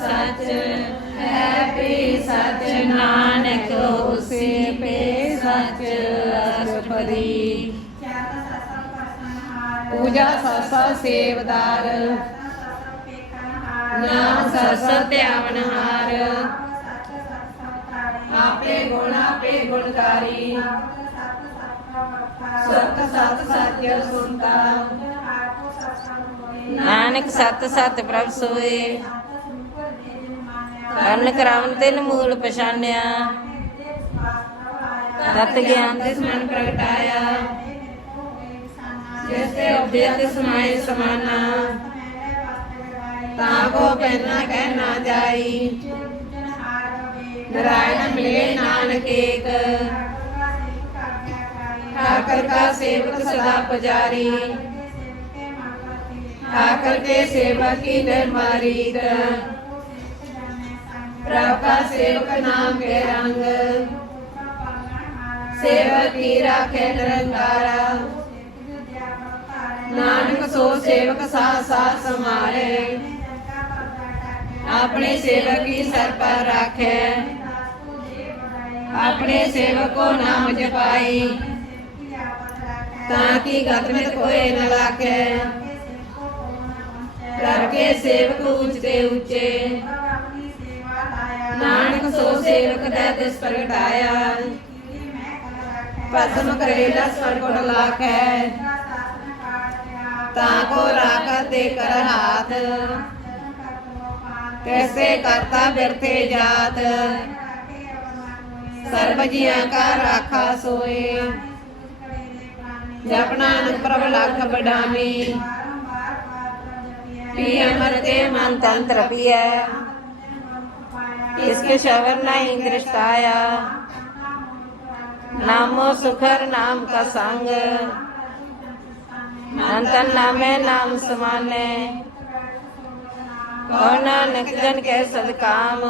ਸੱਚ, ਹੈ ਪੀ ਸੱਚ, ਨਾਨਕ ਹੋਸੀ ਪੇ ਸੱਚ ਅਸਪਦੀ ਪੂਜਾ ਸਸਾ ਸੇਵਦਾਰ, ਨਾਮ ਸਸ ਧਿਆਵਨਹਾਰ। ਆਪੇ ਗੁਣ, ਆਪੇ ਗੁਣਕਾਰੀ। ਸਤ ਸਤ ਸਤਿ ਸੁਣਤਾ ਨਾਨਕ ਸਤ ਸਤ ਪ੍ਰਭ ਸੋਏ। ਕਰਨ ਕਰਾਵਨ ਤਿਨ ਮੂਲ ਪਛਾਨਿਆ ਤਤ ਗਿਆਨ ਤਿਸ ਮਨ ਪ੍ਰਗਟਾਇਆ। ਜਿਸ ਤੇ ਸਮਾਏ ਸਮਾਨਾ। ਤਾਂ ਕੋ ਪਹਿਨਾ ਕਹਿ ਨਾ ਜਾਈ। ਨਰਾਇਣ ਮਿਲੇ ਨਾਨਕ ਏਕ। ਠਾਕਰ ਕਾ ਸੇਵਕ ਸਦਾ ਪੁਜਾਰੀ। ਠਾਕਰ ਕੇ ਸੇਵਕ ਕੀ ਨਿਰਮਾਰੀਤ ਪ੍ਰਭ ਕਾ ਸੇਵਕ ਨਾਮ ਕੇ ਰੰਗ ਸੇਵਕ ਕੀ ਰਾਖੇ ਨਿਰੰਕਾਰਾ ਨਾਨਕ ਸੋ ਸੇਵਕ ਸਾਥ ਸਾਥ ਸਮਾਰੇ ਆਪਣੇ ਸੇਵਕ ਕੀ ਸਰ ਪਰ ਰਾਖੇ ਆਪਣੇ ਸੇਵਕ ਕੋ ਨਾਮ ਜਪਾਈ ਤਾਂ ਕਿ ਗਤ ਵਿੱਚ ਕੋਏ ਨ ਲਾਗੇ ਕਰਕੇ ਸੇਵਕ ਉੱਚ ਤੇ ਉੱਚੇ ਨਾਨਕ ਸੋ ਸੇਵਕ ਦਾ ਤਿਸ ਪ੍ਰਗਟਾਇਆ ਪਸਮ ਕਰੇਲਾ ਸਰਗੁਣ ਲਾਖੈ ਤਾਂ ਕੋ ਰਾਖ ਤੇ ਕਰ ਹਾਥ ਕੈਸੇ ਕਰਤਾ ਬਿਰਥੇ ਜਾਤ ਸਰਬ ਜੀਆਂ ਕਾ ਰਾਖਾ ਸੋਏ ਜਪਨਾ ਅਨੰਦ ਪ੍ਰਭ ਲਖ ਬਡਾਮੀ ਪੀ ਅਮਰ ਤੇ ਮਨ ਤੰਤਰ ਪੀਐ इसके शवर नहीं दृष्टाया नामो सुखर नाम का संग अंतन नामे नाम समाने और नानक जन के सदकाम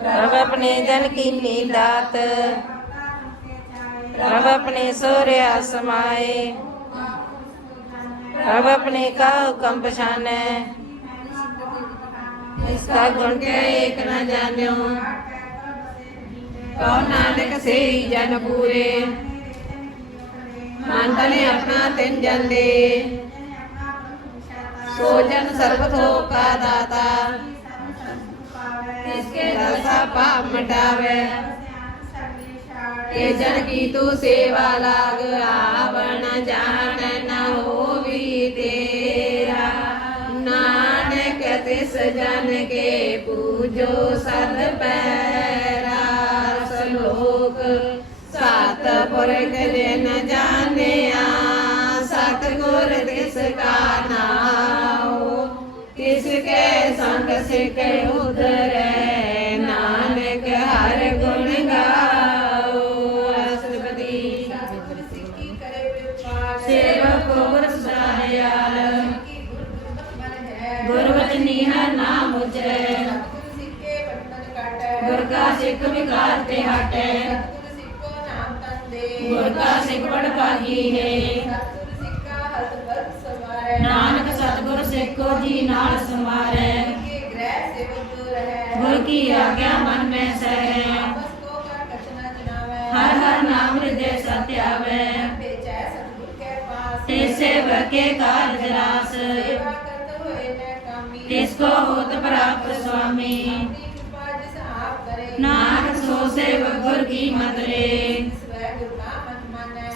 प्रभ अपने जन की नींदात प्रभ अपने सोर्य समाए प्रभ अपने का हुक्म पछाने जिसका गुण के एक न जान्यो कौ नानक से जन पूरे मानता ने अपना तिन जन दे सो जन सर्वथो का दाता इसके दशा पाप मिटावे के जन की तू सेवा लाग आवण जान न हो ਤਿਸ ਜਨ ਕੇ ਪੂਜੋ ਸਦ ਪੈਰਾ ਸਲੋਕ ਸਤ ਪੁਰਖ ਜਿਨ ਜਾਣਿਆ, ਸਤ ਗੁਰ ਤਿਸ ਕਾ ਨਾਉ। ਕਿਸ ਕੇ ਸੰਗ ਸਿਖ ਉਧਰੈ ਤੇ ਹਟੈ ਗੁਰ ਕਾ ਸਿੱਖ ਬੜ ਭਾਗੀ ਹੈ ਨਾਨਕ ਸਤਿਗੁਰ ਸਿੱਖੋ ਜੀ ਨਾਲ ਸਮਾਰੈ ਗੁਰ ਕੀ ਆਗਿਆ ਮਨ ਮੈਂ ਸਹਿ ਹਰ ਹਰ ਨਾਮ ਹਿਰਦੇ ਸਤਿ ਆਵੈ ਤੇ ਸੇਵਕ ਕੇ ਕਾਰਜ ਰਾਸ ਤਿਸ ਕੋ ਹੋਤ ਪ੍ਰਾਪਤ ਸੁਆਮੀ ਨਾਨਕ ਸੋ ਸੇਵਕ ਗੁਰ ਕੀ ਮਤ ਰੇ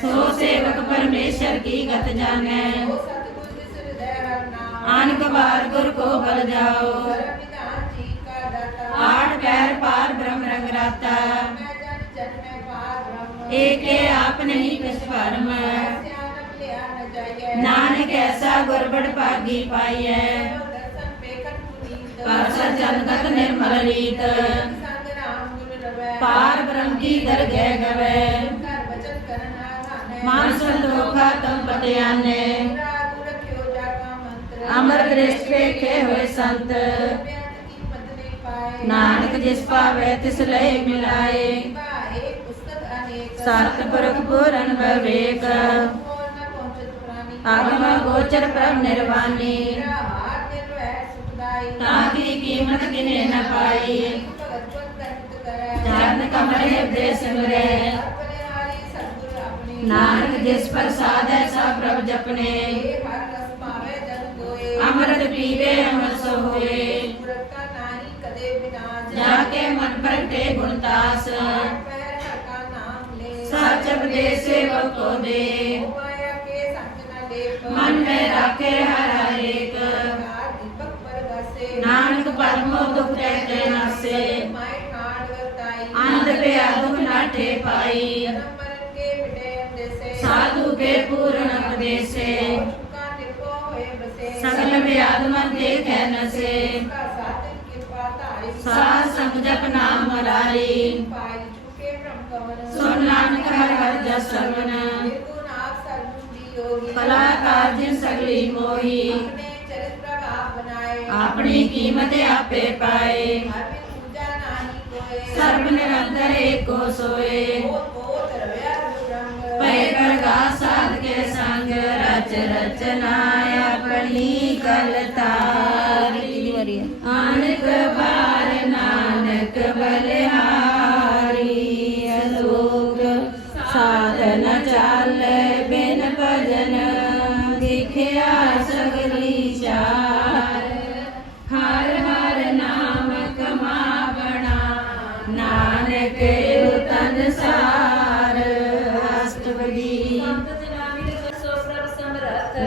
ਸੋ ਸੇਵਕ ਪਰਮੇਸ਼ਰ ਕੀ ਗਤ ਜਾਣੈ ਆਨਕ ਬਾਰ ਗੁਰ ਕੋ ਬਲ ਜਾਓ ਆਠ ਪੈਰ ਪਾਰ ਬ੍ਰਹਮ ਰੰਗ ਰਾਤਾ ਏਕੇ ਆਪ ਨਹੀਂ ਕਿਸ ਭਰਮ ਨਾਨਕ ਐਸਾ ਗੁਰਬੜ ਭਾਗੀ ਪਾਈਐ ਪਾਸਾ ਜਨਗਤ ਨਿਰਮਲ ਰੀਤ ਪਾਰ ਬ੍ਰਹਮ ਕੀ ਦਰਗਹਿ ਗਵੇ। ਮਾਨ ਸੰਤੋਖਾ ਤਮ ਪਤਿਆਨੇ ਅਮਰ ਦ੍ਰਿਸ਼ਟ ਵੇਖੇ ਹੋਏ ਸੰਤ। ਨਾਨਕ ਜਿਸ ਪਾਵੇ ਤਿਸ ਲੈ ਮਿਲਾਏ। ਸਤ ਪੁਰਖ ਪੂਰਨ ਵਿਵੇਕ ਆਗਮ ਗੋਚਰ ਪ੍ਰਭ ਨਿਰਵਾਣੀ ਤਾਂ ਕੀ ਕੀਮਤ ਕਿਨੇ ਨ ਪਾਈ। ਭਗਤ ਕਮਲੇ ਦੇ ਸਿਮਰੇ। ਨਾਨਕ ਜਿਸ ਪ੍ਰਸਾਦ ਹੈ, ਸਭ ਪ੍ਰਭ ਜਪਨੇ। ਅੰਮ੍ਰਿਤ ਪੀਵੇ ਅਮਰ ਸੋ ਹੋਏ ਜਾ ਕੇ ਮਨ ਪ੍ਰਗਟੇ ਗੁਣਤਾਸ ਸੱਚ ਉਪਦੇਸ ਸੇਵਕ ਦੇ ਮਨ ਮੈਂ ਰਾਖੇ ਹਰ ਹਰੇਕ ਨਾਨਕ ਪਰਮੋ ਦੁਖ ਤੇ ਨਾਸੇ। ਮਾਇ ਠਾੜ ਵਰਤਾਈ ਅੰਧ ਪਿਆ ਦੁਖ ਨਾਠੇ ਪਾਈ ਜਨਮ ਮਰਨ ਕੇ ਮਿਟੇ ਅੰਦੇਸੇ ਸਾਧੂ ਕੇ ਪੂਰਨ ਉਪਦੇਸੇ ਚੁਕਾ ਨਿਰਭਉ ਹੋਏ ਬਸੇ ਸਗਲ ਵਿਆਦ ਮਨ ਦੇਖੈ ਨਸੇ ਕਾ ਸਾਧਨ ਕਿਰਪਾ ਧਾਰੀ ਸਾਧ ਸੰਗ ਸਰਬ ਨਿਰੰਤਰ ਏਕੋ ਸੋਏ। ਬਹੁਤ ਪਏ ਕਰਗਾ ਸਾਧ ਕੇ ਸੰਗ ਰਚ ਰਚਨਾ ਆਪਣੀ ਕਲਤਾਰ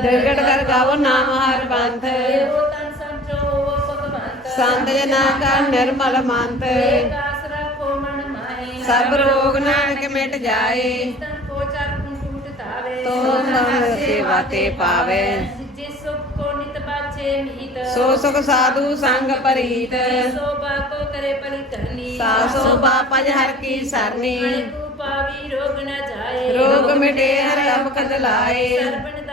ਦਰਗੜ ਕਰ ਗਾਵੋ ਨਾਮ ਹਰ ਪੰਥ। ਸੰਤ ਜਨਾ ਕਾ ਨਿਰਮਲ ਮੰਤ। ਸਭ ਰੋਗ ਨਾਨਕ ਮਿਟ ਜਾਏ। ਤੋ ਸੰਗ ਸੇਵਾ ਤੇ ਪਾਵੇ। ਸੋ ਸੁਖ ਸਾਧੂ ਸੰਗ ਪਰੀਤ ਸਾ ਸੋਭਾ ਪਜ ਹਰ ਕੀ ਸਰਨੀ। ਪਾਵੀ ਰੋਗ ਨ ਜਾਏ। ਰੋਗ ਮਿਟੇ ਹਰ ਅਬਕਤ ਲਾਏ। ਸਰਬਨ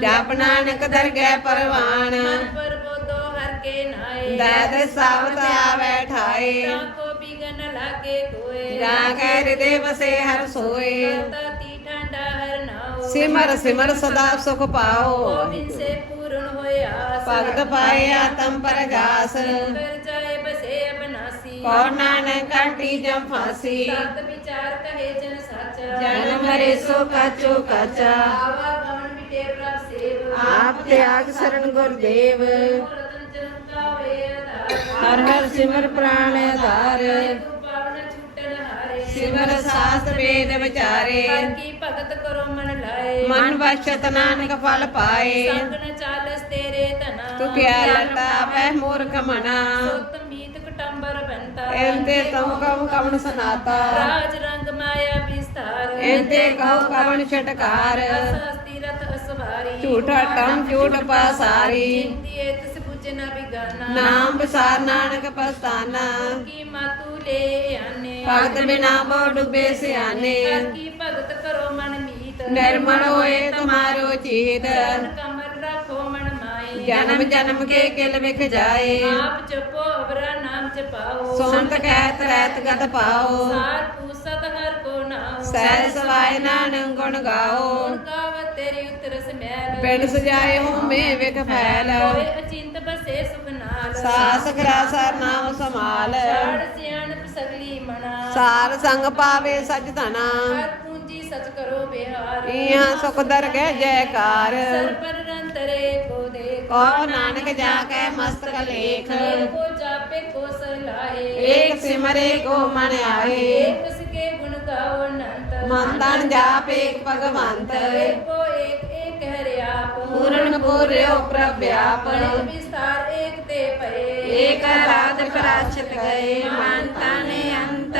ਜਪ ਨਾਨਕ ਦਰਗਹਿ ਪਰਵਾਨ। ਮਨ ਪਰ ਬੋਧੋ ਹਰ ਕੇ ਨਾਏ। ਦੈਦ ਸਾਵਤ ਆਵੈ ਠਾਏ। ਤਾ ਕੋ ਬਿਗਨ ਲਾਗੇ ਕੋਏ। ਜਾ ਕੈ ਹਿਰਦੇ ਵਸੇ ਹਰ ਸੋਏ। ਕਰਤਾ ਤੀ ਠੰਡਾ ਹਰ ਨਾਉ। ਸਿਮਰ ਸਿਮਰ ਸਦਾ ਸੁਖ ਪਾਓ। ਗੋਬਿੰਦ ਸੇ ਪੂਰਨ ਹੋਏ ਆਸ। ਭਗਤ ਪਾਏ ਆਤਮ ਪਰਗਾਸ। ਕਰ ਜਾਏ ਬਸੇ ਅਬਨਾਸੀ। ਕੋ ਨਾਨਕ ਕੰਟੀ ਜਮ ਫਾਸੀ। ਸਤ ਵਿਚਾਰ ਕਹੇ ਜਨ ਸਾਚਾ। ਜਨਮ ਮਰੇ ਸੋ ਕਾਚੋ ਕਾਚਾ। ਆਵਾ ਆਪ ਤਿਆਗ ਸਰਣ ਗੁਰਦੇਵ। ਹਰ ਹਰ ਸਿਮਰ ਪ੍ਰਾਣ ਆਧਾਰ। ਸਿਮਰ ਸਾਸਤ ਵੇਦ ਵਿਚਾਰੇ। ਕੀ ਭਗਤ ਕਰੋ ਮਨ ਲਾਏ। ਮਨ ਵਚਤ ਨਾਨਕ ਫਲ ਪਾਏ। ਸੰਗ ਨ ਚਾਲਸ ਤੇਰੇ ਧਨਾ। ਤੂੰ ਕਿਆ ਲਤਾ ਵਹਿ ਮੂਰਖ ਮਨਾ। ਸੁਤ ਮੀਤ ਕਟੰਬਰ ਬੰਤਾ। ਇਹਦੇ ਤਮ ਕਮ ਕਵਣ ਸਨਾਤਾ। ਰਾਜ ਰੰਗ ਮਾਇਆ ਵਿਸਤਾਰ। ਇਹਦੇ ਕਹੋ ਕਵਣ ਛਟਕਾਰ। ਅਸਸਤੀ ਰਤ ਅਸਵਾਰੀ ਝੂਠਾ ਟੰ ਝੂਠ ਪਾਸਾਰੀ। ਚਿੰਤੀਏ ਤਿਸ ਬੁਝ ਨ ਬਿਗਾਨਾ। ਨਾਮ ਵਿਸਾਰ ਨਾਨਕ ਪਸਤਾਨਾ। ਕੀ ਮਾਤੂ ਲੈ ਆਨੇ? ਭਗਤ ਬਿਨਾ ਬੋ ਡੁਬੇ ਸਿਆਨੇ। ਹਰ ਕੀ ਭਗਤ ਕਰੋ ਮਨ ਮੀਤ। ਨਿਰਮਲ ਹੋਏ ਤੁਮਾਰੋ ਚੀਤ। ਚਰਨ ਕਮਲ ਰੱਖੋ ਮਨ ਮਾਈ ਜਨਮ ਜਨਮ ਕੇ ਕਿਲ ਵਿਖ ਜਾਏ। ਆਪ ਜਪੋ ਅਵਰਾ ਨਾਮ ਜਪਾਓ। ਸੰਤ ਕਹਿਤ ਰਹਿਤ ਗਤ ਪਾਓ। ਸਾਰ ਪੂਸਤ ਹਰ ਕੋ ਨਾਮ ਸਹਿ ਸਵਾਇ ਨਾਨਕ ਗੁਣ ਗਾਓ। ਗੁਣ ਗਾਵ ਤੇਰੀ ਉਤਰਸ ਮੈਲ ਪਿੰਡ ਸਜਾਏ ਹੋਮੇ ਵਿਖ ਫੈਲ। ਹੋਏ ਅਚਿੰਤ ਬਸੇ ਸੁਖ ਨਾਲ। ਸਾਸ ਗਰਾਸਰ ਨਾਮ ਸਮਾਲ ਛਾੜ ਸਿਆਣਪ ਸਗਲੀ ਮਨਾ। ਸਾਰ ਸੰਗ ਪਾਵੇ ਸਚ ਧਨਾ। ਹਰ ਪੂੰਜੀ ਸਚ ਕਰੋ ਬਿਹਾਰ ਇਹਾਂ ਸੁਖ ਦਰਗਹਿ ਜੈਕਾਰ। ਸਰਬਰ ਰੰਤਰੇ ਕੋ ਦੇ ਕੋ ਨਾਨਕ ਜਾ ਕੇ ਮਸਤਕ ਲੇਖ ਕੋ ਜਾਪੇ ਕੋ ਸਲਾਹੇ ਏਕ ਸਿਮਰੇ ਕੋ ਮਨ ਆਏ। ਏਕ ਅਨੰਤ ਮਨ ਤਨ ਜਾਪ ਏਕ ਭਗਵੰਤ। ਏਕੋ ਏਕ ਏਕ ਹਰਿ ਆਪ। ਪੂਰਨ ਪੂਰਿਓ ਪ੍ਰਭਿਆਪ ਅਨੇਕ ਵਿਸਤਾਰ ਏਕ ਤੇ ਭਏ। ਏਕ ਰਾਤ ਪ੍ਰਾਚਿਤ ਗਏ ਮਨ ਤਨ ਅੰਤਰ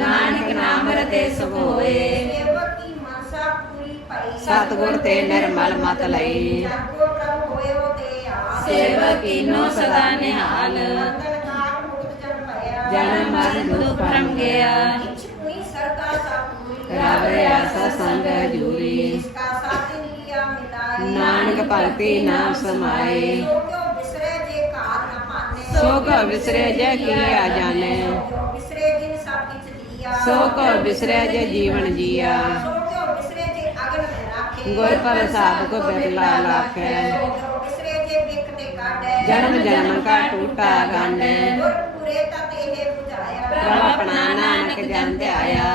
ਨਾਨਕ ਨਾਮ ਰਤੇ ਸੁਖ ਹੋਏ। ਸੇਵਕ ਕੀ ਮਨਸਾ ਪੂਰੀ ਭਈ। ਸਤਿਗੁਰ ਤੇ ਨਿਰਮਲ ਮਤ ਲਈ। ਜਾਗੋ ਪ੍ਰਭ ਹੋਇਓ ਤੇ ਆਸ ਸੇਵਕ ਕੀਨੋ ਸਦਾ ਨਿਹਾਲ। ਬੰਧਨ ਕਾਟ ਮੁਕਤ ਜਨ ਭਇਆ ਜਨਮ ਮਰਨ ਦੁਖ ਭਰਮ ਗਿਆ। ਇਛ ਕੋਈ ਸਰਦਾ ਸਾ ਪੂਰੀ ਰਵ ਆਸਾ ਸੰਗ ਜੂਰੀ। ਇਸਕਾ ਸਾਥ ਲਿਆ ਮਿਲਾਈ ਨਾਨਕ ਭਗਤੀ ਨਾਮ ਸਮਾਏ। ਸੋ ਕਿਉ ਬਿਸਰੇ ਜੇ ਕਾਰ ਨ ਪਾਨੇ ਸੋ ਕੋ ਵਿਸਰੇ ਜੇ ਕੀਆ ਜਾਣੇ। ਕਿਉ ਬਿਸਰੇ ਜਿਨ ਸਭ ਕਿਛ ਦੀਆ ਸੋ ਕੋ ਵਿਸਰੇ ਜੇ ਜੀਵਨ ਜੀਆ। ਸੋ ਕਿਉ ਬਿਸਰੇ ਜੇ ਅਗਨ ਰਾਖੇ ਗੁਰ ਪ੍ਰਸਾਦ ਕੋ ਬਿਰਲਾ ਲਾਖੈ। ਸੋ ਜੇ ਬਿਕ ਤੇ ਕਾਢੈ ਜਨਮ ਜਨਮ ਕਾ ਟੂਟਾ ਗਾਨੇ। ਗੁਰ ਪੂਰੇ ਤਤ ਇਹ 부ਝਾਇਆ ਪ੍ਰਭ ਆਪਣਾ ਨਾਨਕ ਜਨ ਧਿਆਇਆ।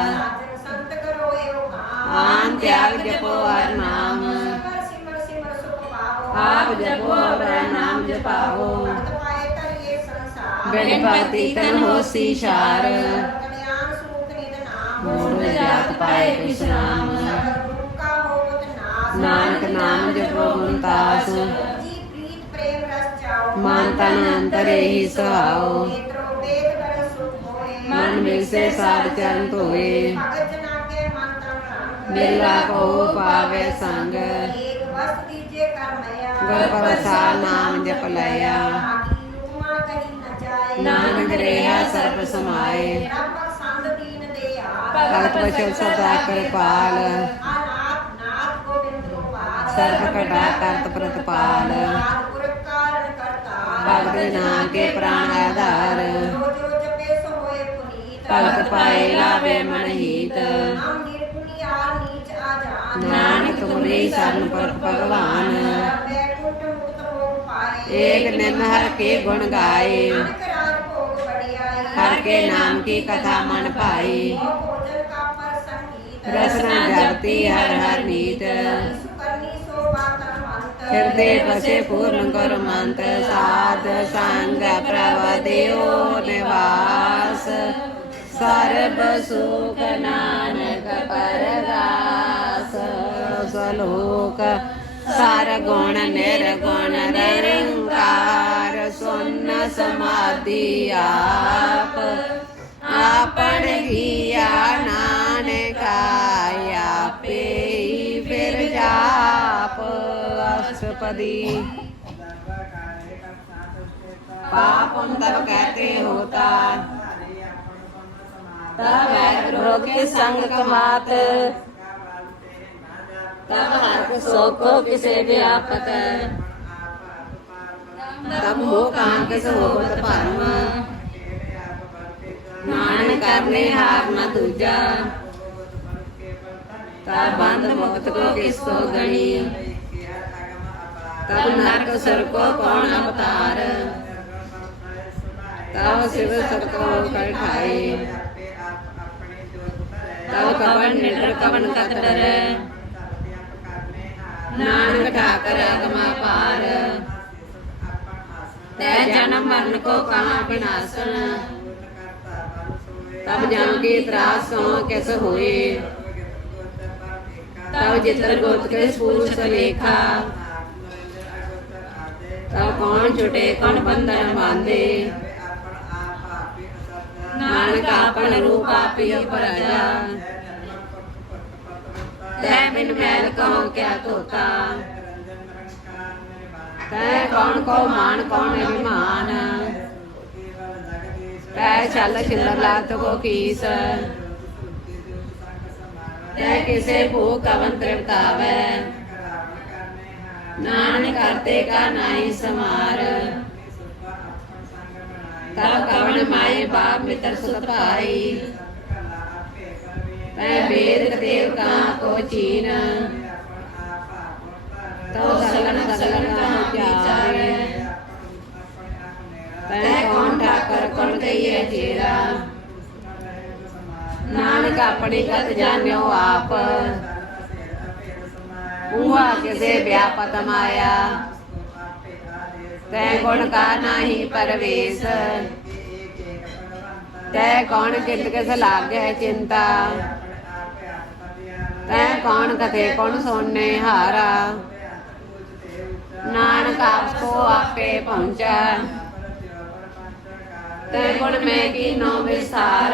ਸੰਤ ਕਰੋ ਇਹੋ ਕਾਮ ਆਨ ਤਿਆਗ ਜਪੋ ਹਰ ਨਾਮ। ਸਿਮਰ ਸਿਮਰ ਸੁਖ ਪਾਵੋ ਆਪ ਜਪੋ ਹਰ ਨਾਮ ਜਪਾਓ। ਬਿਨ ਭਗਤੀ ਤਨ ਹੋਸੀ ਛਾਰ ਨਿਦ ਜਾਤ ਪਾਏ ਵਿਸਰਾਮ ਗੁਰੂ ਕਾ ਹੋਵਤ ਨਾਸ ਨਾਨਕ ਨਾਮ ਜਪੋ ਗੁਣਤਾਸ ਜੀ ਪ੍ਰੀਤ ਪ੍ਰੇਮ ਰਸ ਚਾਓ ਮਨ ਤਨ ਅੰਤਰੇ ਹੀ ਸੁਹਾਓ ਨੇਤਰੋ ਵੇਦ ਕਰ ਸੁਖ ਹੋਏ ਮਨ ਮਿਲਸੇ ਸਾਧ ਚਰਨ ਧੋਏ ਭਗਤ ਜਨਾ ਕੇ ਮਨ ਤਨ ਰੰਗ ਬਿਰਲਾ ਕੋ ਪਾਵੇ ਸੰਗ ਏਕ ਵਸਤ ਦੀਜੇ ਕਰ ਮਇਆ ਗੁਰ ਪ੍ਰਸਾਦ ਨਾਮ ਜਪ ਲਿਆ ਆਗੀ ਉਮਾ ਕਹੀ ਨ ਜਾਏ ਨਾਨਕ ਰੇਹਾ ਸਰਬ ਸਮਾਏ। ਰੱਬ ਦੇ ਆ ਭਗਤ ਬਚਨ ਸਦਾ ਕਿਰਪਾਲ ਆਨਾਥ ਨਾਥ ਗੋਬਿੰਦ ਗੋਪਾਲ ਸਰਬ ਕਟਾ ਕਰਤ ਪ੍ਰਤਪਾਲ ਨਾਥ ਗੁਰ ਕਾਰਨ ਕਰਤਾ ਭਗਤ ਨਾਮ ਕੇ ਪ੍ਰਾਣ ਆਧਾਰ ਜੋ ਜੋ ਜਪੇ ਸੋ ਹੋਏ ਪੁਨੀਤ ਭਗਤ ਪਾਏ ਲਾਵੇ ਮਨ ਹੀਤ ਹਮ ਨਿਰਗੁਣਿਆ ਰਸਨਾ ਜਗਤੀ ਹਰ ਹਰ ਨੀਤ ਹਿਰਦੇ ਬਸੇ ਪੂਰਨ ਗੁਰ ਮੰਤ। ਸਾਧ ਸੰਗ ਪ੍ਰਭ ਦਿਓ ਨਿਵਾਸ। ਸਰਬ ਸੁਖ ਨਾਨਕ ਪਰਗਾਸ ਸਲੋਕ ਸਾਰ ਗੁਣ ਨਿਰਗੁਣ ਨਿਰੰਕਾਰ। ਸੁਨ ਸਮਾਧੀ ਆਪ। આપણ ગયા નાનકાય આપે ફેર જાપ અષ્ટપદી पाप उन तब कहते होता तब वैद्रो के संग कमात तब हर शोको किसे भी आपत तब हो कहाँ किस होत परम मान करने हार न दूजा ता बंद मुक्त को गणी। तब नरक सर को कौन अवतार। तब शिव सर को कर खाए तब कवन निडर कवन कतर। पार। जन्म मरण को कहाँ विनाशन तब जम के त्रास सो कैस हुए तब जितर गोत के पुरुष लेखा तब कौन छुटे कौन बंधन बांधे ਨਾਨਕ ਆਪਨ ਰੂਪ ਆਪੀ ਪਰਜਾ ਤੈ ਬਿਨ ਮੈਲ ਕਹੋ ਕਿਆ ਧੋਤਾ ਤੈ ਕੌਣ ਕੋ ਮਾਨ ਕੌਣ ਅਭਿਮਾਨ ਤੈ ਚੱਲ ਛਿਲਰ ਲਾਤ ਕੋ ਕੀਸ ਤੈ ਕਿਸੇ ਭੂ ਕਵਨ ਤ੍ਰਿਪਤਾਵੈ ਨਾਨਕ ਕਰਤੇ ਕਾ ਨਾਹੀ ਸਮਾਰ ਤਬ ਕਵਨ ਮਾਏ ਬਾਪ ਮਿੱਤਰ ਸੁਤ ਭਾਈ ਤੈ ਵੇਦ ਕਤੇਵ ਕਾ ਕੋ ਚੀਨ ਤੋ ਸਗਨ ਸਗਨ ਕਾ ਵਿਚਾਰੇ ਤੈ ਕੌਣ ਠਾਕਰ, ਕੌਣ ਨਾਨਕ ਆਪਣੀ ਗਤ ਜਾਣਿਓ ਆਪ। ਉਹਾ ਕਿਸੇ ਵਿਆਪਤ ਮਾਇਆ। ਤੈ ਗੁਣ ਕਾ ਨਾਹੀ ਪਰਵੇਸ। ਤੈ ਕੌਣ ਕਿਤ ਕਿਸ ਲਾਗੈ ਚਿੰਤਾ। ਤੈ ਕੌਣ ਕਥੇ ਕੌਣ ਸੋਨੇ ਹਾਰਾ। ਨਾਨਕ ਆਪ ਕੋ ਆਪੇ ਪਹੁੰਚਾ। ਤੈ ਗੁਣ ਮੈਂ ਕੀਨੋ ਵਿਸਾਰ।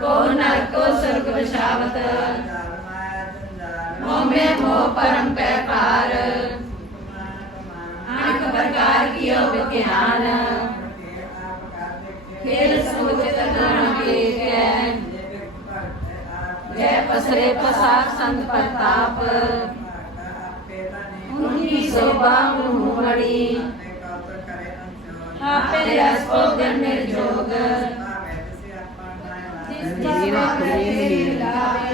ਕੋ ਨਰਕ ਕੋ ਸੁਰਗ ਵਿਸ਼ਾਵਤ ਮੋਮੇ ਮੋ ਪਰਮ ਪੈ ਪਾਰ ਅਨੇਕ ਪ੍ਰਕਾਰ ਕੀਓ ਵਿਗਿਆਨ। ਖੇਲ ਸਮੁਚਿਤ ਨਾਮ ਕੇ ਕੈ ਜੈ ਪਸਰੇ ਪਸਾਰ ਸੰਤ ਪ੍ਰਤਾਪ। ਉਨਕੀ ਸੋਭਾ ਮੁਹ ਮੜੀ। ਆਪੇ ਰਸ ਕੋ ਜਨ ਨਿਰਜੋਗ ਜਿਸ ਜਿਸ ਲਾਵੇ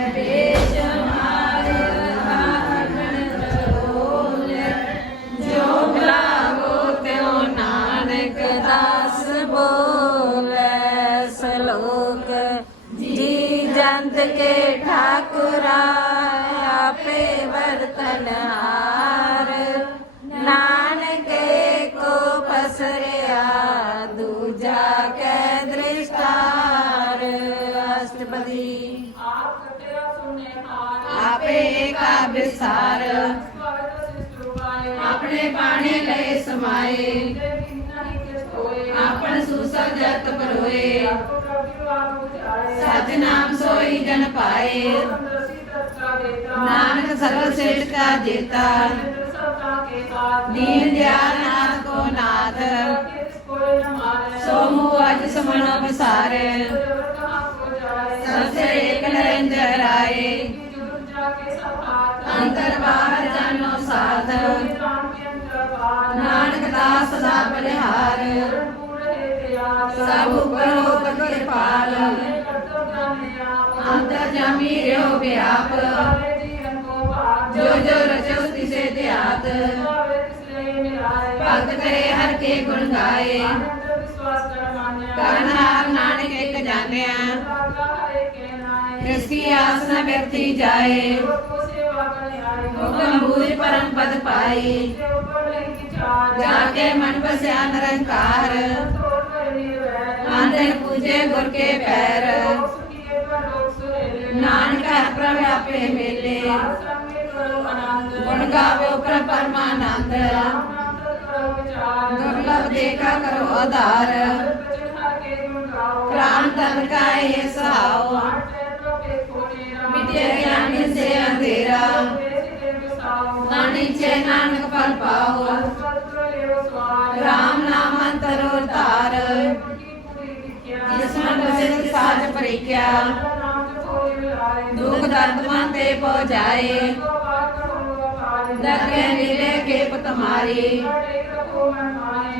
ਕਾ ਵਿਸਾਰ ਆਪਣੇ ਬਾਣੇ ਲਈ ਸਮਾਏ। ਆਪਣ ਸੁਸਰ ਜਤ ਪਰੋਏ। ਸਚ ਨਾਮ ਸੋਈ ਜਨ ਪਾਏ। ਨਾਨਕ ਸਰਲ ਸੇਠ ਕਾ ਜੇਤਾ। ਦੀਨ ਦਿਆਲ ਨਾਥ ਕੋ ਨਾਥ। ਸੋ ਅਜ ਸਮਣ ਵਿਸਾਰੇ। ਸਭ ਏਕ ਨਰਿੰਦਰ ਆਏ। ਅੰਤਰ ਬਾਹਰ ਜਾਨੋ ਸਾਧ ਨਾਨਕ ਦਾਸ ਸਦਾ ਬਲਿਹਾਰ ਸਭ ਉਪਰ ਹੋਤ ਕਿਰਪਾਲ ਅੰਤਰ ਜਾਮੀ ਰਿਓ ਵਿਆਪ ਜੋ ਜੋ ਰਚੋ ਤਿਸੇ ਧਿਆਤ ਭਗਤ ਕਰੇ ਹਰ ਕੇ ਗੁਣ ਗਾਏ ਕਰਨ ਹਾਰ ਨਾਨਕ ਇੱਕ ਜਾਣਿਆ ਇਸ ਕੀ ਆਸ ਨ ਵਿਅਕਤੀ ਜਾਏ ਹੁਕਮ ਬੂਝ ਪਰਮ ਪਦ ਪਾਈ ਜਾ ਕੇ ਮਨ ਬਸਿਆ ਨਿਰੰਕਾਰ ਆਂਦਰ ਪੂਜੇ ਗੁਰ ਕੇ ਪੈਰ ਨਾਨਕ ਹਰ ਪ੍ਰਭ ਆਪੇ ਮੇਲੇ ਗੁਣ ਗਾਵੋ ਪ੍ਰਭ ਪਰਮਾਨੰਦ ਦੁਰਲਭ ਦੇਖਾ ਕਰੋ ਆਧਾਰ ਪ੍ਰਾਨ ਤਨ ਕਾ ਇਹ ਸਹਾਉ ਵਿਦਿਆ ਗਿਆਨ ਸੇ ਅੰਧੇਰਾ। ਨਾਨੀ ਚੇ ਨਾਨਕ ਫਲ ਪਾਓ। ਰਾਮ ਨਾਮ ਅੰਤਰ ਧਾਰ ਜਿਸ ਮਨ ਬਸੇ ਸਾਜ ਪਰਿਕਿਆ ਦੁਖ ਦਰਦ ਮਨ ਤੇ ਪਹੁੰਚਾਏ। ਦਰਗੇ ਨੀਲੇ ਕੇ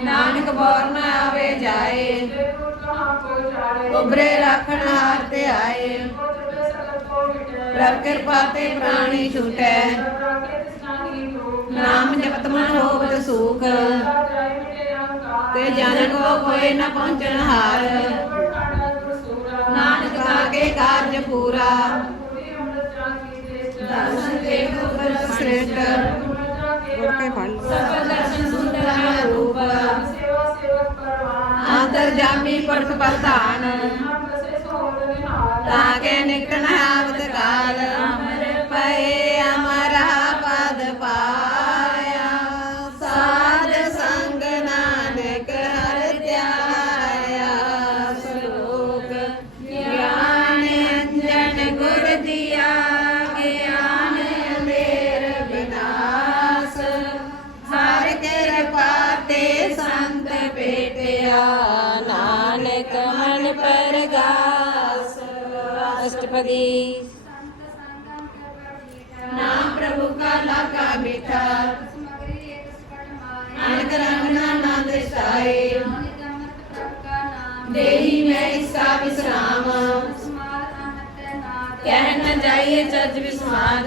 ਨਾਨਕ ਬੋਰ ਨ ਆਵੇ ਜਾਏ। ਉਬਰੇ ਰੱਖਣ ਹਾਰ ਤੇ ਆਏ। ਪ੍ਰਭ ਕਿਰਪਾ ਤੇ ਪ੍ਰਾਣੀ ਛੂਟੈ। ਨਾਮ ਜਪਤ ਮਨ ਹੋਵਤ ਸੂਖ। ਤੇ ਜਨ ਕੋ ਕੋਈ ਨ ਪਹੁੰਚਣ ਹਾਰ। ਨਾਨਕ ਆਗੇ ਕਾਰਜ ਪੂਰਾ। ਦਰਸ਼ਨ ਦੇ ਉਪਰ ਸ੍ਰੇਸ਼ਟ। ਕੇ ਫੜ ਸਭ ਦਰਸ਼ਨ ਸੁੰਦਰ ਰੂਪ। ਅੰਤਰ ਜਾਮੀ ਪਰਖ ਪ੍ਰਧਾਨ। ਤਾਕੇ ਨਿਕਟਨ ਆਵਤ ਕਾਲ ਜਾਈਏ ਚੱਜ ਵਿਸਮਾਦ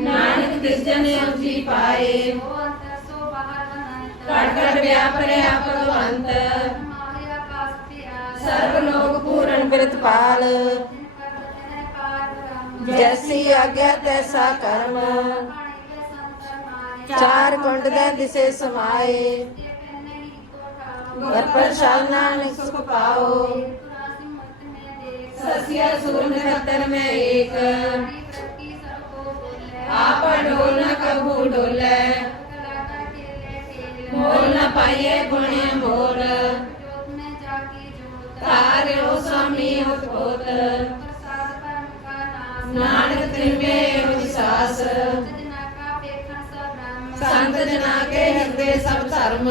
ਨਾਨਕ ਤਿਸ ਜਨ ਉਜੀ ਪਾਏ। ਘਟ ਘਟ ਵਿਆਪਰਿਆ ਭਗਵੰਤ। ਸਰਬ ਲੋਕ ਪੂਰਨ ਬਿਰਤ ਜੈਸੀ ਆਗਿਆ ਤੈਸਾ ਕਰਮ। ਚਾਰ ਕੁੰਡ ਦੇ ਦਿਸੇ ਸਮਾਏ। ਘਰ ਪ੍ਰਸ਼ਾਦ ਨਾਨਕ ਸੁਖ ਪਾਓ। ਸਸਿਆ ਸੁਰ ਨਿਰਤਰ ਮੈਂ ਏਕ। ਆਪ ਡੋਲ ਨ ਕਬੂ ਡੋਲੇ। ਮੋਲ ਨ ਪਾਈਏ ਗੁਣੇ ਮੋਲ। ਤਾਰਿਓ ਸਾਮੀ ਉਤਪੋਤ ਨਾਨਕ ਤਿਮੇ ਵਿਸਾਸ ਸੰਤ ਜਨਾ ਕੇ ਹਿਰਦੇ ਸਭ ਧਰਮ।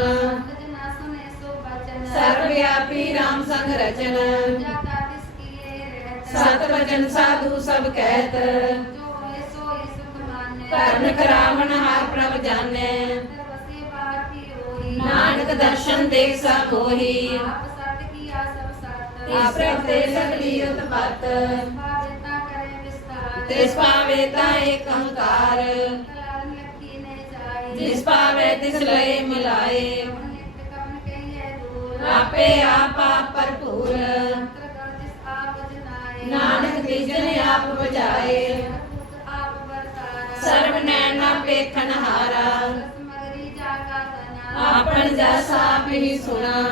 ਸਰਵ ਵਿਆਪੀ RAM ਸੰਗ ਰਚਨ। ਸਤ ਵਚਨ ਸਾਧੂ ਸਭ ਕਹਿਤ ਕਰਨ ਕਰਾਵਣ ਹਾਰ ਪ੍ਰਭ ਜਾਣੈ। ਨਾਨਕ ਦਰਸ਼ਨ ਦੇਖ ਸਭ ਹੋਈ। ਆਪੇ ਤੇ ਸਗਲੀ ਉਤਪਤ ਤਿਸ ਪਾਵੇ ਤਾਂ ਏਕ ਓੰਕਾਰ ਜਿਸ ਪਾਵੇ ਤਿਸ ਲਏ ਮਿਲਾਏ। ਆਪੇ ਆਪਾ ਭਰਪੂਰ। ਨਾਨਕ ਤਿਜਨ ਆਪ ਬਜਾਏ ਸਰਬ ਨੈਣਾ ਵੇਖਣ ਹਾਰਾ ਆਪਨ ਜਸ ਆਪ ਹੀ ਸੁਣਾ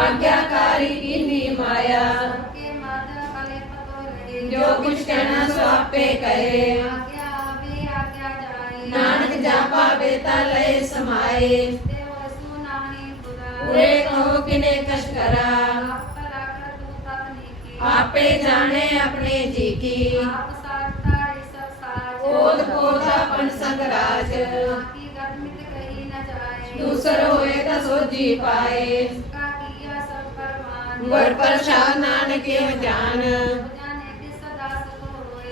ਆਗਿਆਕਾਰੀ ਇਨੀ ਮਾਇਆ ਜੋ ਕੁਛ ਕਹਿਣਾ ਸੋ ਆਪੇ ਕਹੇ ਨਾਨਕ ਜਾ ਪਾਵੇ ਤਾਂ ਲਏ ਸਮਾਏ ਪੂਰੇ ਕਹੋ ਕਿਨੇ ਕਸ਼ ਕਰਾ ਆਪੇ ਜਾਣੇ ਆਪਣੇ ਜੀ ਕੀ ਕੋਦ ਕੋਦ ਆਪਨ ਸੰਗ ਰਾਜ ਦੂਸਰ ਹੋਏ ਤਾਂ ਸੋਜੀ ਪਾਏ ਗੁਰ ਪ੍ਰਸਾਦ ਨਾਨਕ ਇਹ ਜਾਨ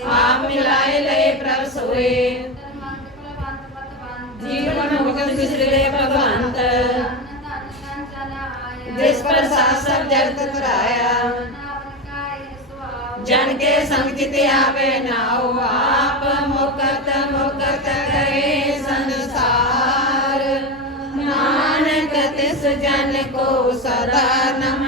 ਆਪ ਮਿਲਾਏ ਲਏ ਪ੍ਰਭ ਸੋਏ ਜੀਵਨ ਮੁਕਤ ਵਿਸਰੇ ਭਗਵੰਤ ਜਿਸ ਪਰ ਸਾਸਰ ਜਗਤ ਕਰਾਇਆ ਜਨ ਕੇ ਸੰਗ ਚਿਤ ਆਵੇ ਨਾਉ ਆਪ ਮੁਕਤ ਮੁਕਤ ਕਰੇ ਸੰਸਾਰ। ਨਾਨਕ ਤਿਸ ਜਨ ਕੋ ਸਦਾ ਨਮਸਕਾਰ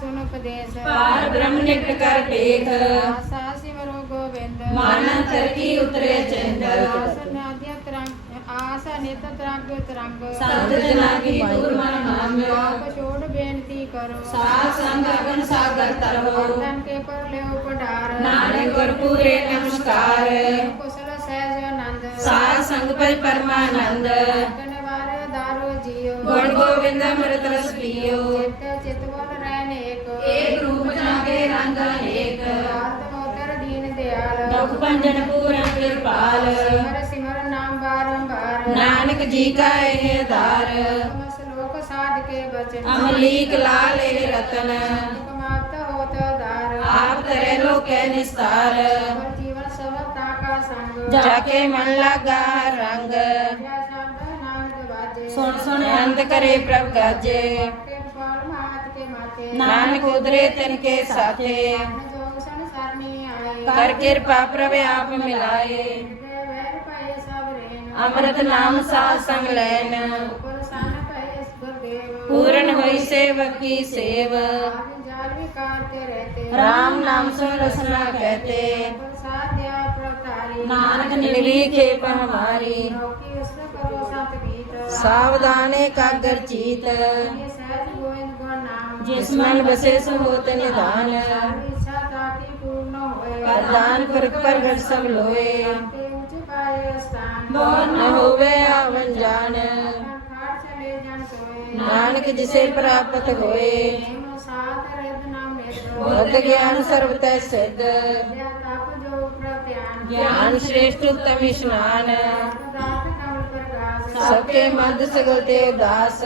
ਸੁਨ ਉਪਦੇਸ਼ ਪਾਰ ਬ੍ਰਹਮ ਨਿਕਟ ਕਰ ਟੇਕ ਆਸਾ ਸਿਮਰੋ ਗੋਬਿੰਦ ਮਨ ਅੰਤਰ ਕੀ ਉਤਰੇ ਚਿੰਦ ਆਸ ਨਾਦਿਆ ਤਰੰਗ ਆਸ ਨਿਤ ਤਰੰਗ ਤਰੰਗ ਸੰਤ ਜਨਾ ਕੀ ਦੂਰ ਮਨ ਨਾਮ ਆਪ ਛੋੜ ਬੇਨਤੀ ਕਰੋ ਸਾਧ ਸੰਗ ਅਗਨ ਸਾਗਰ ਤਰੋ ਵਰਤਨ ਕੇ ਪਰ ਲਿਓ ਪਢਾਰ ਨਾਨਕ ਗੁਰ ਪੂਰੇ ਨਮਸਕਾਰ ਕੁਸਲ ਸਹਿਜ ਆਨੰਦ ਸਾਧ ਸੰਗ ਪਰਿ ਪਰਮਾਨੰਦ ਕਨ ਵਾਰੇ ਦਾਰੋ ਜੀਓ ਗੁਣ ਗੋਬਿੰਦ ਅੰਮ੍ਰਿਤ ਰਸ ਪੀਓ ਚਿਤ ਚਿਤਵਲ ਰਹਿ ਏਕ ਰੂਪ ਜਾਗੇ ਰੰਗ ਅਨੇਕ ਆਤ ਦੀਨ ਦਿਆਲ ਦੁਖ ਭੰਜਨ ਪੂਰਨ ਕਿਰਪਾਲ ਸਿਮਰ ਸਿਮਰ ਨਾਮ ਬਾਰੰਬਾਰ ਨਾਨਕ ਜੀ ਕਾ ਇਹ ਦਾਰ ਤੁਮ ਸਾਧ ਕੇ ਬਚਨ ਅਮਲੀਕ ਲਾਲ ਰਤਨ ਕਮਾਤ ਹੋਤ ਦਾਰ ਆਪ ਤਰੇ ਲੋਕੇ ਨਿਸਤਾਰ ਜੀਵਨ ਸਭ ਕਾ ਸੰਗ ਜਾ ਮਨ ਲਾਗਾ ਰੰਗ ਸੁਣ ਸੁਣ ਅੰਤ ਕਰੇ ਪ੍ਰਭ ਗਾਜੇ ਮਾਤੇ ਨਾਨਕ ਉਦਰੇ ਤਿਨ ਕੇ ਸਾਥੇ। ਜੋਗ ਸਨ ਸਰਨੀ ਆਏ ਕਰ ਕਿਰਪਾ ਪ੍ਰਭ ਆਪ ਮਿਲਾਏ। ਅੰਮ੍ਰਿਤ ਨਾਮ ਸਾਧ ਸੰਗ ਲੈਨ। ਪੂਰਨ ਹੋਈ ਸੇਵਕ ਕੀ ਸੇਵ। RAM ਨਾਮ ਸੁਨ ਰਸਨਾ ਕਹਤੇ। ਨਾਨਕ ਸਤ ਗੀਤ ਸਾਵਧਾਨੇ ਕਾਗਰ ਚੀਤ ਇਹ ਸਹਿਜ ਗੋਇੰਦ ਗੁਣ ਨਾਮ ਜਿਸ ਮਨ ਬਸੇ ਸੋ ਹੋਤ ਨਿਧਾਨ। ਇੱਛਾ ਤਾਕੀ ਪੂਰਨ ਹੋਏ ਪ੍ਰਦਾਨ ਪੁਰਖ ਪ੍ਰਗਟ ਸਭ ਲੋਏ। ਤੇ ਨ ਹੋਵੇ ਆਵਨ ਜਾਣ ਨਾਨਕ ਜਿਸੇ ਪ੍ਰਾਪਤ ਹੋਏ। ਬੁੱਧ ਗਿਆਨ ਸਰਬ ਤੈ ਸਿੱਧ। ਗਿਆਨ ਸ਼੍ਰੇਸ਼ਟ ਉਤਮ ਇਸ਼ਨਾਨ। ਸਭ ਕੇ ਮਦ ਸਗਲ ਤੇ ਉਦਾਸ।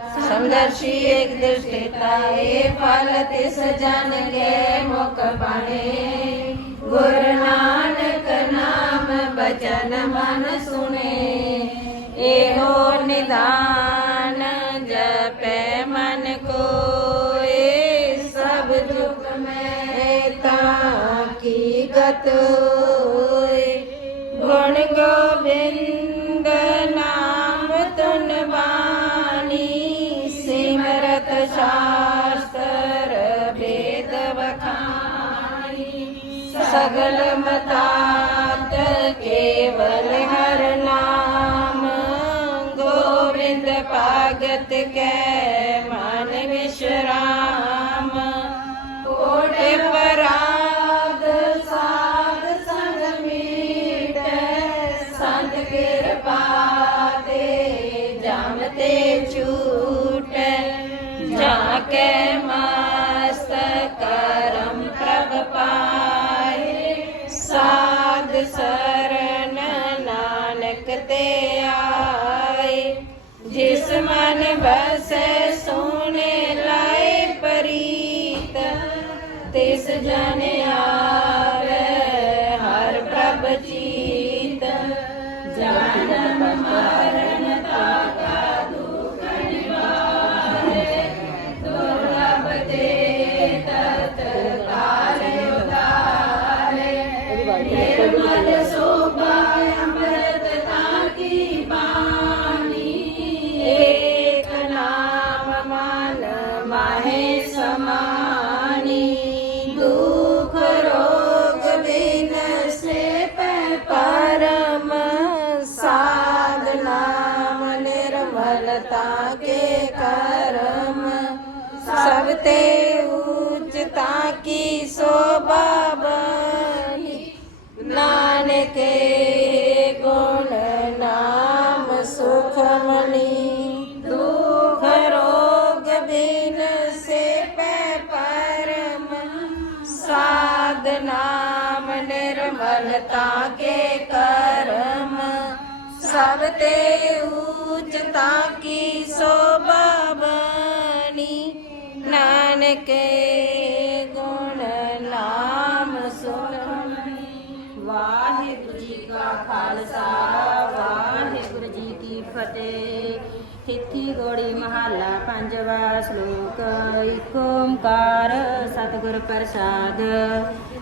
ਜਗਤ ਤਤ ਕਾ ਬੇਤਾ ਸਮਦਰਸ਼ੀ ਏਕ ਦ੍ਰਿਸ਼ਟਿਤਾ ਏ ਫਲ ਤਿਸ ਜਨ ਕੇ ਮੁਖ ਬਾਣੇ। ਗੁਰ ਨਾਨਕ ਨਾਮ ਬਚਨ ਮਨ ਸੁਨੇ ਇਹੋ ਨਿਦਾਨ ਜਪੈ ਮਨ ਕੋਏ, ਸਭ ਜੁਗ ਮੈਂ ਤੇ ਆਏ ਜਿਸ ਮਨ ਬਸੈ ਸੋਨੇ ਲਾਏ ਪਰੀਤ ਤਿਸ ਜਨ ਆਵੇ ਸਭ ਤੇ ਉਚਤਾ ਕੀ ਸੋਭਾ ਬਣੀ। ਨਾਨਕ ਗੁਣ ਨਾਮ ਸੁਖਮਨੀ ਵਾਹਿਗੁਰੂ ਜੀ ਕਾ ਖਾਲਸਾ, ਵਾਹਿਗੁਰੂ ਜੀ ਕੀ ਫਤਿਹ। ਤਿੱਥੀ ਗੋੜੀ ਮਹੱਲਾ ਪੰਜਵਾ ਸ਼ਲੋਕ ਏਕ ਓੰਕਾਰ ਸਤਿਗੁਰ ਪ੍ਰਸਾਦ।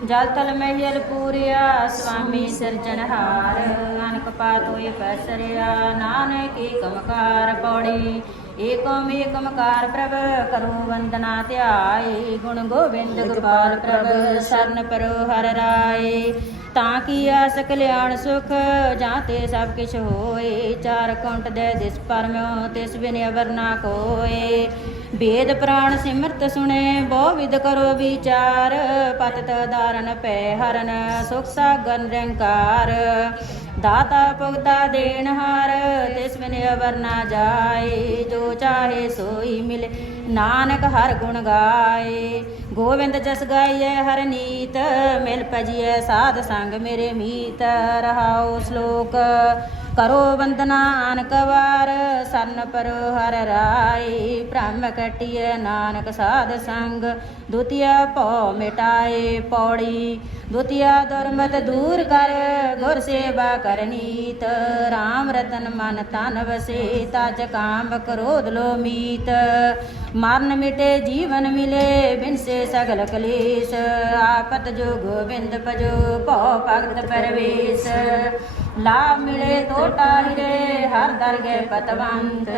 ਜਲ ਤਲ ਮਹਿਲ ਪੂਰਿਆ ਸੁਆਮੀ ਸਿਰਜਣਹਾਰ ਅਨਕ ਪਾਤ ਹੋਏ ਪਸਰਿਆ ਨਾਨਕ ਏਕਮਕਾਰ ਪੌੜੀ। ਏਕਮ ਏਕਮਕਾਰ ਪ੍ਰਭ ਕਰੋ ਵੰਦਨਾ ਧਿਆਏ। ਗੁਣ ਗੋਬਿੰਦ ਗੋਪਾਲ ਪ੍ਰਭ ਸਰਨ ਪਰੋ ਹਰ ਰਾਏ। ਤਾਂ ਕੀ ਆਸ ਕਲਿਆਣ ਸੁਖ ਜਾਂ ਤੇ ਸਭ ਕਿਛ ਹੋਏ। ਚਾਰ ਕੰਟ ਦੇ ਦਿਸ ਪਰਮਿਓ ਤਿਸ ਬਿਨ ਅਵਰ ਨਾ ਕੋਏ। ਵੇਦ ਪ੍ਰਾਣ ਸਿਮਰਤ ਸੁਣੇ ਬਹੁ ਵਿਦ ਕਰੋ ਵਿਚਾਰ, ਪਤਤ ਧਾਰਨ ਪੈ ਹਰਨ, ਸੁਖ ਸਾਗਰ ਨਿਰੰਕਾਰ ਦਾਤਾ ਭੁਗਤਾ ਦੇਣ ਹਾਰ, ਤਿਸ ਬਿਨ ਅਵਰ ਨਾ ਜਾਏ। ਜੋ ਚਾਹੇ ਸੋਈ ਮਿਲੇ, ਨਾਨਕ ਹਰ ਗੁਣ ਗਾਏ। ਗੋਵਿੰਦ ਜਸ ਗਾਈਐ ਹਰ ਨੀਤ, ਮਿਲ ਪਜੀਐ ਸਾਧ ਸੰਗ ਮੇਰੇ ਮੀਤ। ਰਹਾਉ ਸ਼ਲੋਕ ਕਰੋ ਵੰਦਨਾ ਅਨਕ ਵਾਰ, ਸਰਨ ਪਰੋ ਹਰ ਰਾਏ ਬ੍ਰਹਮ ਕਟਿਐ ਨਾਨਕ ਸਾਧ ਸੰਗ, ਦੁਤੀਆ ਭਉ ਮਿਟਾਏ ਪੌੜੀ, ਦੁਤੀਆ ਦੁਰਮਤ ਦੂਰ ਕਰ, ਗੁਰ ਸੇਵਾ ਕਰਨੀਤ RAM ਰਤਨ ਮਨ ਤਨ ਵਸੇ ਤਜ ਕਾਮ ਕ੍ਰੋਧ ਲੋ ਮੀਤ ਮਰਨ ਮਿਟੇ ਜੀਵਨ ਮਿਲੇ, ਬਿਨਸੇ ਸਗਲ ਕਲੇਸ਼, ਆਪਤ ਜੋ ਗੋਬਿੰਦ ਭਜੋ, ਭਉ ਭਗਤ ਪਰਵੇਸ਼। ਲਾਭ ਮਿਲੇ ਤੋਟਾ ਹਿਰੇ ਹਰ ਦਰਗੇ ਪਤਵੰਤ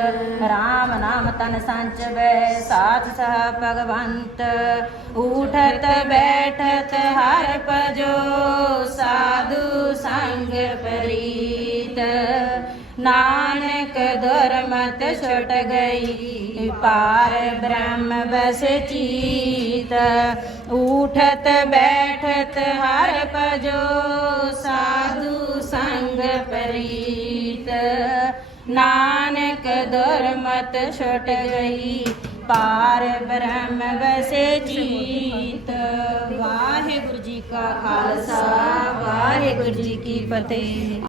RAM ਨਾਮ ਤਨ ਸੰਚਵੈ ਸਾਚ ਸਹ ਭਗਵੰਤ। ਉਠਤ ਬੈਠਤ ਹਰ ਭਜੋ, ਸਾਧੂ ਸੰਗ ਪ੍ਰੀਤ। ਨਾਨਕ ਦੁਰਮਤ ਛੁਟ ਗਈ, ਪਾਰ ਬ੍ਰਹਮ ਬਸ ਚੀਤ। ਉਠਤ ਬੈਠਤ ਹਰ ਭਜੋ, ਸਾਧੂ ਸੰਗ ਪ੍ਰੀਤ। ਨਾਨਕ ਦੁਰਮਤ ਛੁਟ ਗਈ, ਪਾਰ ਬ੍ਰਹਮ ਬਸੇ ਚੀਤ ਵਾਹਿਗੁਰੂ ਜੀ ਕਾ ਖਾਲਸਾ, ਵਾਹਿਗੁਰੂ ਜੀ ਕੀ ਫਤਿਹ।